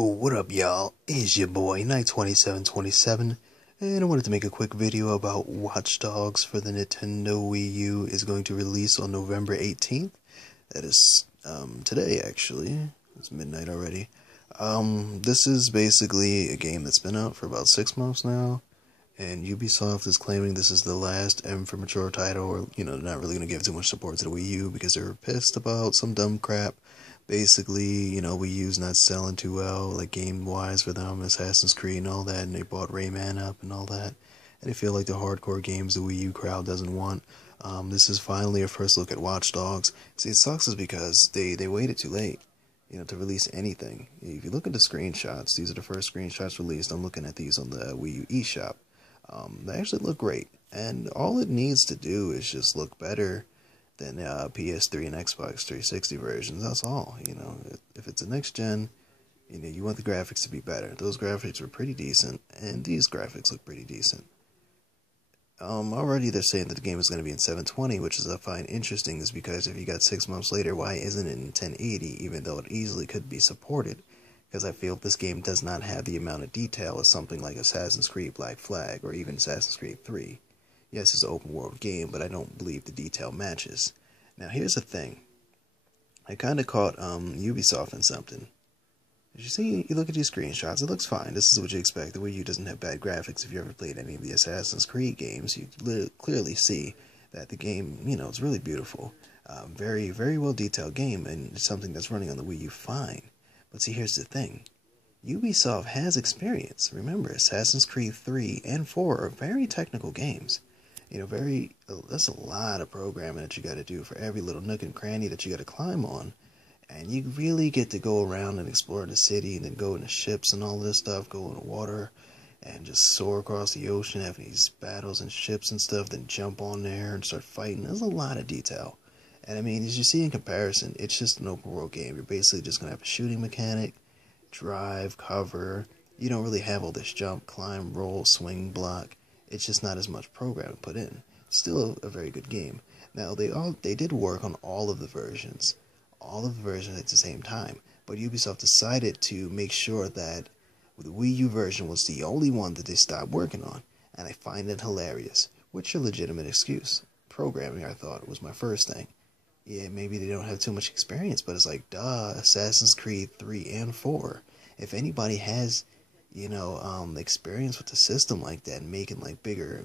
Oh, what up, y'all? It's your boy, Night2727, and I wanted to make a quick video about Watch Dogs for the Nintendo Wii U is going to release on November 18th. That is, today, actually. It's midnight already. This is basically a game that's been out for about 6 months now, and Ubisoft is claiming this is the last M for mature title, or, they're not really going to give too much support to the Wii U because they're pissed about some dumb crap. Basically, Wii U's not selling too well, like game-wise for them, Assassin's Creed and all that, and they bought Rayman up and all that. And I feel like the hardcore games the Wii U crowd doesn't want. This is finally a first look at Watch Dogs. See, it sucks is because they waited too late, to release anything. If you look at the screenshots, these are the first screenshots released. I'm looking at these on the Wii U eShop. They actually look great, and all it needs to do is just look better than PS3 and Xbox 360 versions. That's all. If it's a next gen, you want the graphics to be better. Those graphics were pretty decent, and these graphics look pretty decent. Already they're saying that the game is going to be in 720, which is I find interesting, is because if you got 6 months later, why isn't it in 1080, even though it easily could be supported? Because I feel this game does not have the amount of detail as something like Assassin's Creed Black Flag or even Assassin's Creed 3. Yes, it's an open world game, but I don't believe the detail matches. Now, here's the thing. I kind of caught Ubisoft in something. As you see, you look at these screenshots, it looks fine. This is what you expect. The Wii U doesn't have bad graphics. If you ever played any of the Assassin's Creed games, you clearly see that the game, it's really beautiful. Very, very well detailed game, and it's something that's running on the Wii U fine. But see, here's the thing. Ubisoft has experience. Remember, Assassin's Creed 3 and 4 are very technical games. That's a lot of programming that you got to do for every little nook and cranny that you got to climb on. And you really get to go around and explore the city and then go into ships and all this stuff, go in the water and just soar across the ocean, have these battles and ships and stuff, then jump on there and start fighting. There's a lot of detail. And I mean, as you see in comparison, it's just an open world game. You're basically just going to have a shooting mechanic, drive, cover. You don't really have all this jump, climb, roll, swing, block. It's just not as much programming put in. Still a very good game. Now, they did work on all of the versions at the same time, but Ubisoft decided to make sure that the Wii U version was the only one that they stopped working on, and I find it hilarious, which is a legitimate excuse. Programming, I thought, was my first thing. Yeah, maybe they don't have too much experience, but it's like, duh, Assassin's Creed 3 and 4. If anybody has experience with the system like that and making bigger,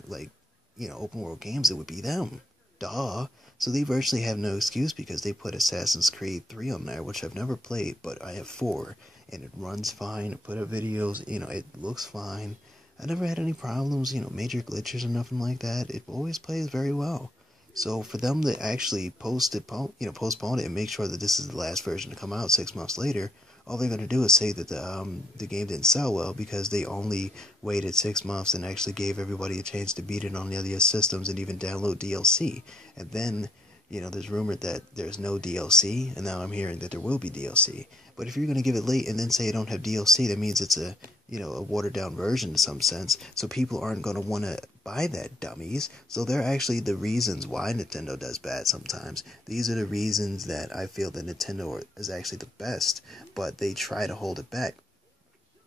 open world games, it would be them. Duh. So they virtually have no excuse because they put Assassin's Creed 3 on there, which I've never played, but I have 4, and it runs fine. I put up videos, it looks fine. I never had any problems, major glitches or nothing like that. It always plays very well. So for them to actually postpone it and make sure that this is the last version to come out 6 months later, all they're going to do is say that the game didn't sell well because they only waited 6 months and actually gave everybody a chance to beat it on the other systems and even download DLC. And then, there's rumored that there's no DLC, and now I'm hearing that there will be DLC. But if you're going to give it late and then say you don't have DLC, that means it's a watered down version in some sense. So people aren't going to want to buy that, dummies. So they're actually the reasons why Nintendo does bad sometimes. These are the reasons that I feel that Nintendo is actually the best, but they try to hold it back.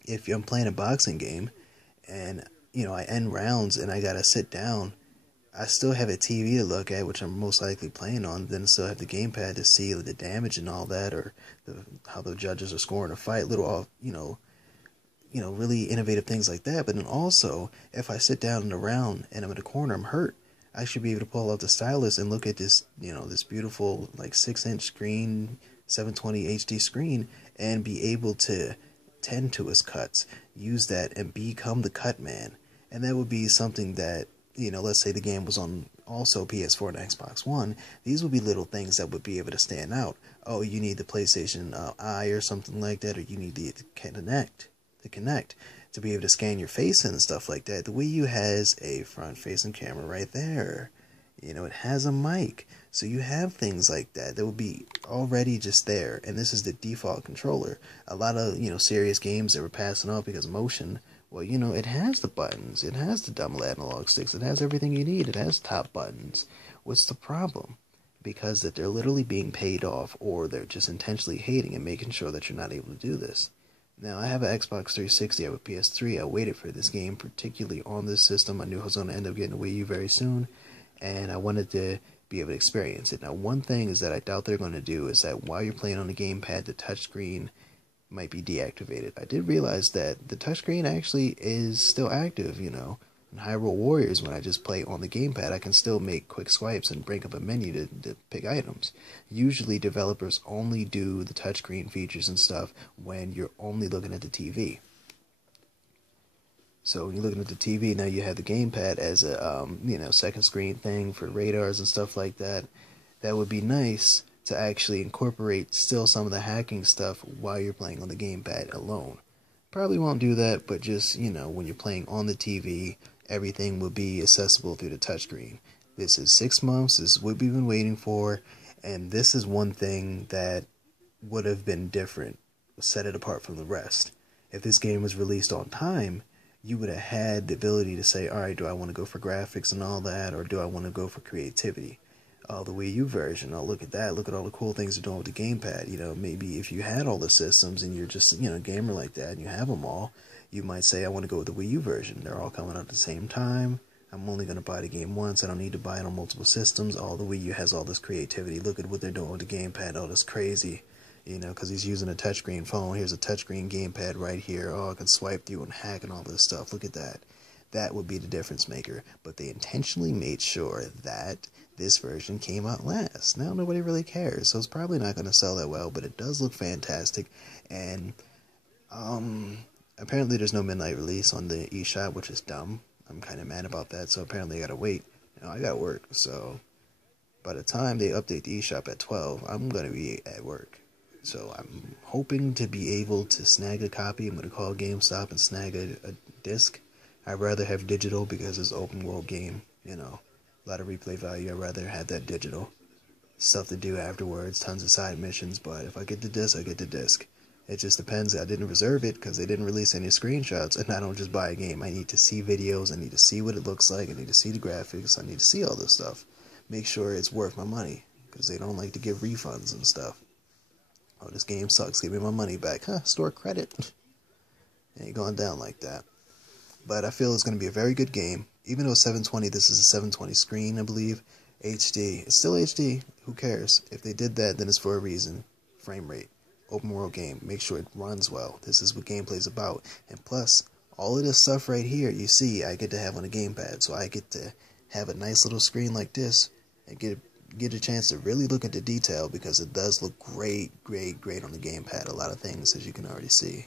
If I'm playing a boxing game and, I end rounds and I got to sit down, I still have a TV to look at, which I'm most likely playing on. Then I still have the gamepad to see the damage and all that, or how the judges are scoring a fight. Really innovative things like that. But then also, if I sit down in a round and I'm in a corner, I'm hurt, I should be able to pull out the stylus and look at this, this beautiful 6-inch screen, 720 HD screen, and be able to tend to his cuts, use that, and become the cut man. And that would be something that, let's say the game was on also PS4 and Xbox One, these would be little things that would be able to stand out. Oh, you need the PlayStation Eye or something like that, or you need the Connect to be able to scan your face and stuff like that. The Wii U has a front-facing camera right there. It has a mic. So you have things like that would be already just there, and this is the default controller. A lot of, serious games that were passing off because of motion, well, it has the buttons, it has the double analog sticks, it has everything you need, it has top buttons. What's the problem? Because they're literally being paid off, or they're just intentionally hating and making sure that you're not able to do this. Now, I have an Xbox 360, I have a PS3. I waited for this game, particularly on this system. I knew I was going to end up getting a Wii U very soon, and I wanted to be able to experience it. Now, one thing is that I doubt they're going to do is that while you're playing on the gamepad, the touchscreen might be deactivated. I did realize that the touchscreen actually is still active, you know. In Hyrule Warriors, when I just play on the gamepad, I can still make quick swipes and bring up a menu to pick items. Usually, developers only do the touchscreen features and stuff when you're only looking at the TV. So when you're looking at the TV, now you have the gamepad as a second screen thing for radars and stuff like that. That would be nice to actually incorporate still some of the hacking stuff while you're playing on the gamepad alone. Probably won't do that, but just, when you're playing on the TV, everything will be accessible through the touchscreen. This is 6 months, this is what we've been waiting for, and this is one thing that would have been different, set it apart from the rest. If this game was released on time, you would have had the ability to say, alright, do I want to go for graphics and all that, or do I want to go for creativity? The Wii U version, oh, look at that, look at all the cool things they're doing with the gamepad. Maybe if you had all the systems and you're just, a gamer like that and you have them all, you might say, I want to go with the Wii U version. They're all coming out at the same time. I'm only going to buy the game once. I don't need to buy it on multiple systems. The Wii U has all this creativity. Look at what they're doing with the gamepad. Oh, that's crazy. Because he's using a touchscreen phone. Here's a touchscreen gamepad right here. Oh, I can swipe through and hack and all this stuff. Look at that. That would be the difference maker. But they intentionally made sure that this version came out last. Now nobody really cares, so it's probably not going to sell that well, but it does look fantastic. And apparently there's no midnight release on the eShop, which is dumb. I'm kind of mad about that, so apparently I got to wait. I got work, so by the time they update the eShop at 12, I'm going to be at work. So I'm hoping to be able to snag a copy. I'm going to call GameStop and snag a disc. I'd rather have digital because it's an open world game, a lot of replay value. I'd rather have that digital. Stuff to do afterwards, tons of side missions, but if I get the disc, I get the disc. It just depends. I didn't reserve it because they didn't release any screenshots, and I don't just buy a game. I need to see videos, I need to see what it looks like, I need to see the graphics, I need to see all this stuff. Make sure it's worth my money, because they don't like to give refunds and stuff. Oh, this game sucks, give me my money back. Store credit. It ain't going down like that. But I feel it's going to be a very good game. Even though it's 720, this is a 720 screen, I believe. HD. It's still HD. Who cares? If they did that, then it's for a reason. Frame rate. Open world game. Make sure it runs well. This is what gameplay is about. And plus, all of this stuff right here, you see, I get to have on a gamepad. So I get to have a nice little screen like this and get a chance to really look at the detail, because it does look great on the gamepad. A lot of things, as you can already see.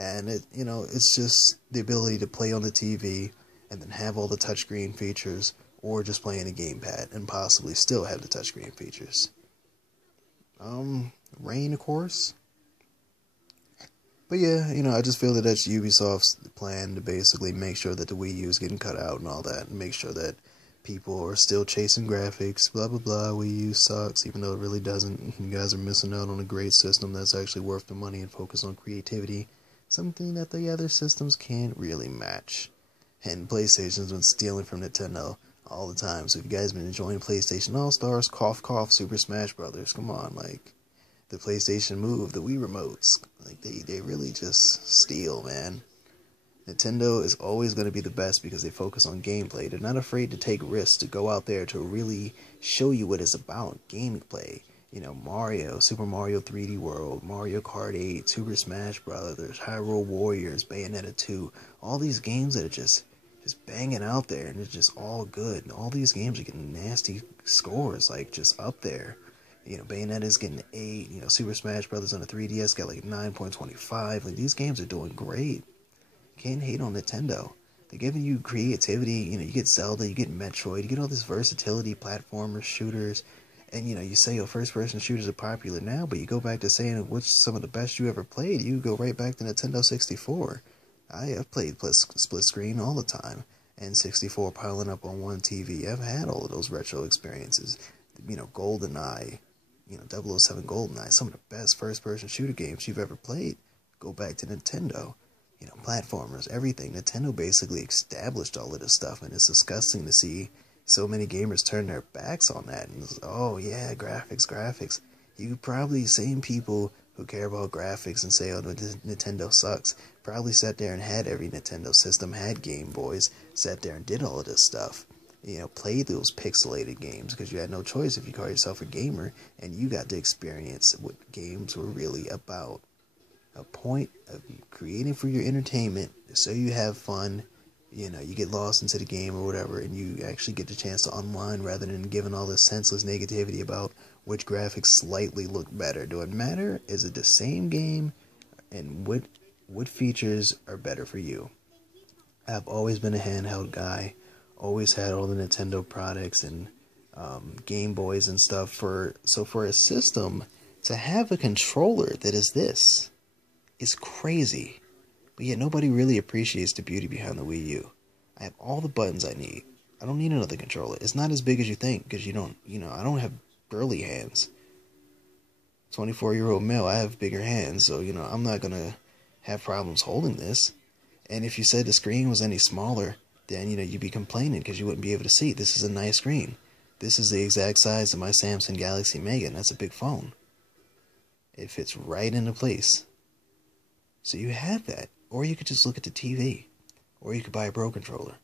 And it's just the ability to play on the TV and then have all the touchscreen features, or just play in a gamepad and possibly still have the touchscreen features. Rain, of course. But yeah, I just feel that that's Ubisoft's plan to basically make sure that the Wii U is getting cut out and all that, and make sure that people are still chasing graphics, blah blah blah, Wii U sucks, even though it really doesn't. You guys are missing out on a great system that's actually worth the money and focus on creativity. Something that the other systems can't really match. And PlayStation's been stealing from Nintendo all the time. So if you guys been enjoying PlayStation All-Stars, cough cough, Super Smash Brothers, come on, like, the PlayStation Move, the Wii remotes, like, they really just steal, man. Nintendo is always going to be the best because they focus on gameplay. They're not afraid to take risks, to go out there to really show you what it's about, gameplay. Mario, Super Mario 3D World, Mario Kart 8, Super Smash Brothers, Hyrule Warriors, Bayonetta 2, all these games that are just banging out there, and it's just all good. And all these games are getting nasty scores, like, just up there. Bayonetta's getting 8, Super Smash Brothers on the 3DS got like 9.25. Like, these games are doing great. Can't hate on Nintendo. They're giving you creativity. You get Zelda, you get Metroid, you get all this versatility, platformers, shooters. And, you say, first-person shooters are popular now, but you go back to saying what's some of the best you ever played, you go right back to Nintendo 64. I have played split screen all the time, and 64 piling up on one TV. I've had all of those retro experiences. GoldenEye, 007 GoldenEye, some of the best first-person shooter games you've ever played. Go back to Nintendo. Platformers, everything. Nintendo basically established all of this stuff, and it's disgusting to see so many gamers turn their backs on that. And oh yeah, graphics. You probably, same people who care about graphics and say, oh, Nintendo sucks, probably sat there and had every Nintendo system, had Game Boys, sat there and did all of this stuff. You know, played those pixelated games because you had no choice if you call yourself a gamer, and you got to experience what games were really about. A point of creating for your entertainment, so you have fun, you know, you get lost into the game or whatever, and you actually get the chance to unwind rather than giving all this senseless negativity about which graphics slightly look better. Do it matter? Is it the same game? And what features are better for you? I've always been a handheld guy, always had all the Nintendo products and Game Boys and stuff. So for a system to have a controller that is this is crazy. But yet nobody really appreciates the beauty behind the Wii U. I have all the buttons I need. I don't need another controller. It's not as big as you think, because I don't have girly hands. 24-year-old male, I have bigger hands, so, I'm not going to have problems holding this. And if you said the screen was any smaller, then, you'd be complaining because you wouldn't be able to see. This is a nice screen. This is the exact size of my Samsung Galaxy Mega, and that's a big phone. It fits right into place. So you have that. Or you could just look at the TV. Or you could buy a Pro controller.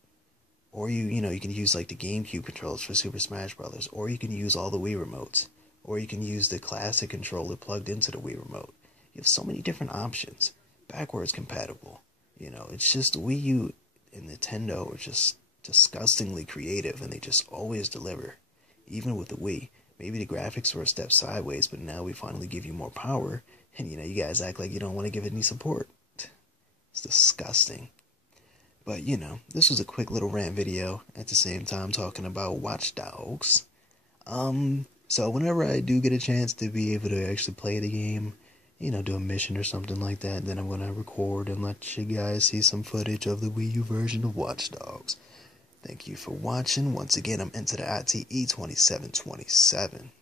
Or you can use like the GameCube controllers for Super Smash Bros. Or you can use all the Wii remotes. Or you can use the classic controller plugged into the Wii remote. You have so many different options. Backwards compatible. It's just Wii U and Nintendo are just disgustingly creative, and they just always deliver. Even with the Wii, maybe the graphics were a step sideways, but now we finally give you more power, and you guys act like you don't want to give it any support. It's disgusting. But this was a quick little rant video at the same time talking about Watch Dogs. So whenever I do get a chance to be able to actually play the game, do a mission or something like that, then I'm going to record and let you guys see some footage of the Wii U version of Watch Dogs. Thank you for watching. Once again, I'm into the ITE 2727.